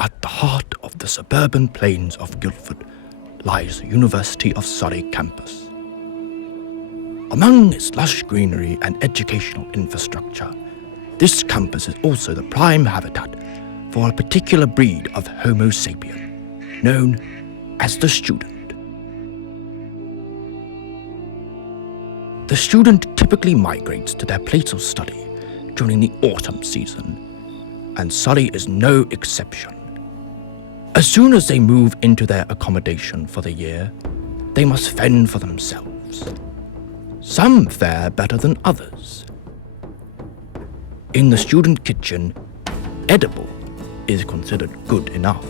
At the heart of the suburban plains of Guildford lies the University of Surrey campus. Among its lush greenery and educational infrastructure, this campus is also the prime habitat for a particular breed of Homo sapien, known as the student. The student typically migrates to their place of study during the autumn season, and Surrey is no exception. As soon as they move into their accommodation for the year, they must fend for themselves. Some fare better than others. In the student kitchen, edible is considered good enough.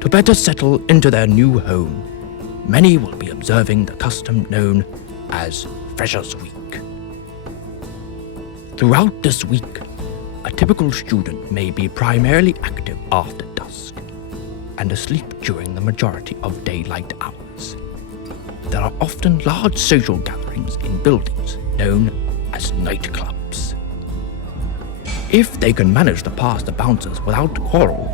To better settle into their new home, many will be observing the custom known as Freshers' Week. Throughout this week, a typical student may be primarily active after dusk and asleep during the majority of daylight hours. There are often large social gatherings in buildings known as nightclubs. If they can manage to pass the bouncers without quarrel,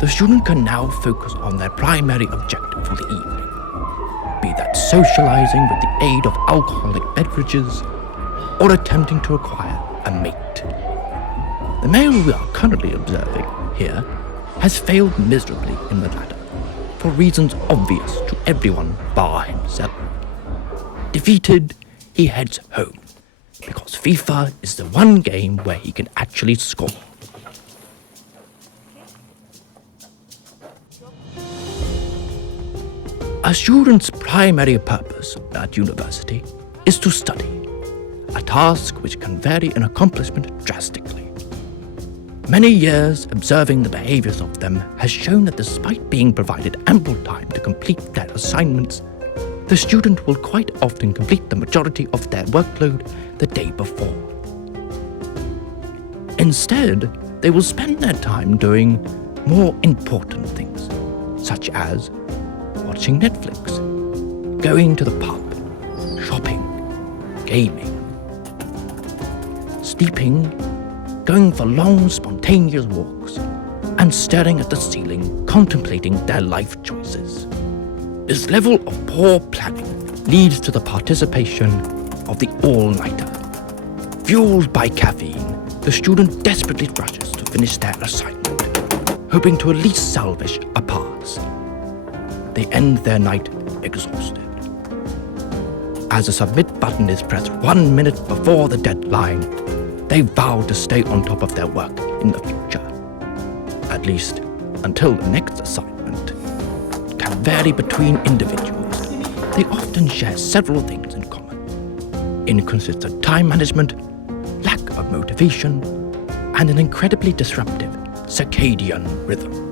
the student can now focus on their primary objective for the evening, be that socializing with the aid of alcoholic beverages or attempting to acquire a mate. The male we are currently observing here has failed miserably in the latter, for reasons obvious to everyone bar himself. Defeated, he heads home, because FIFA is the one game where he can actually score. A student's primary purpose at university is to study, a task which can vary in accomplishment drastically. Many years observing the behaviors of them has shown that despite being provided ample time to complete their assignments, the student will quite often complete the majority of their workload the day before. Instead, they will spend their time doing more important things, such as watching Netflix, going to the pub, shopping, gaming, sleeping, going for long, spontaneous walks, and staring at the ceiling, contemplating their life choices. This level of poor planning leads to the participation of the all-nighter. Fueled by caffeine, the student desperately rushes to finish their assignment, hoping to at least salvage a pass. They end their night exhausted. As the submit button is pressed 1 minute before the deadline, they vow to stay on top of their work in the future, at least until the next assignment. It can vary between individuals. They often share several things in common: inconsistent time management, lack of motivation, and an incredibly disruptive circadian rhythm.